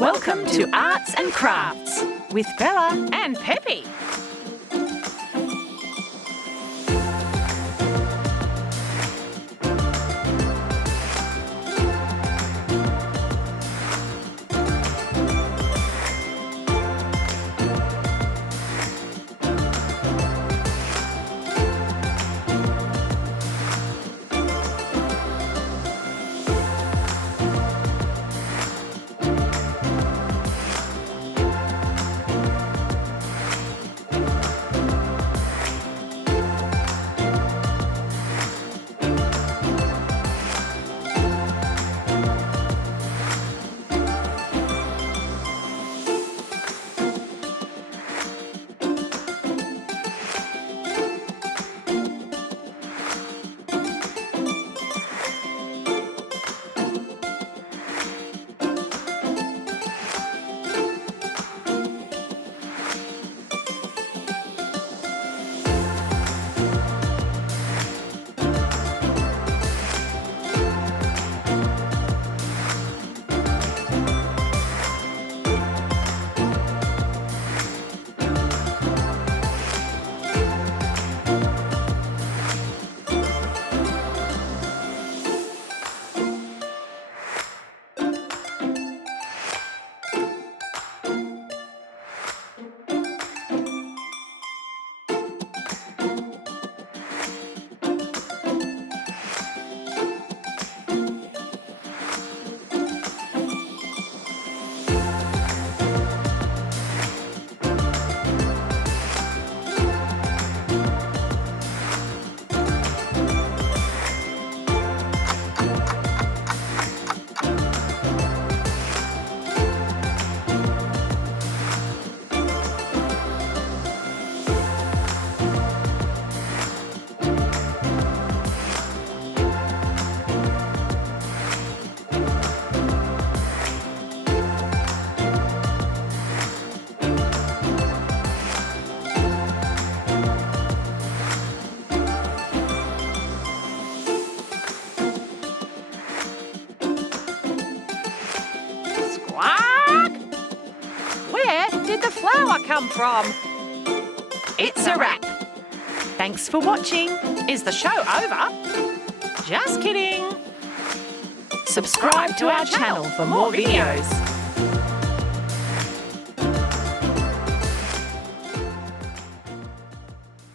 Welcome to Arts and Crafts with Bella and Pepe. Squawk! Where did the flower come from? It's a wrap. Thanks for watching. Is the show over? Just kidding. Subscribe to our channel for more videos.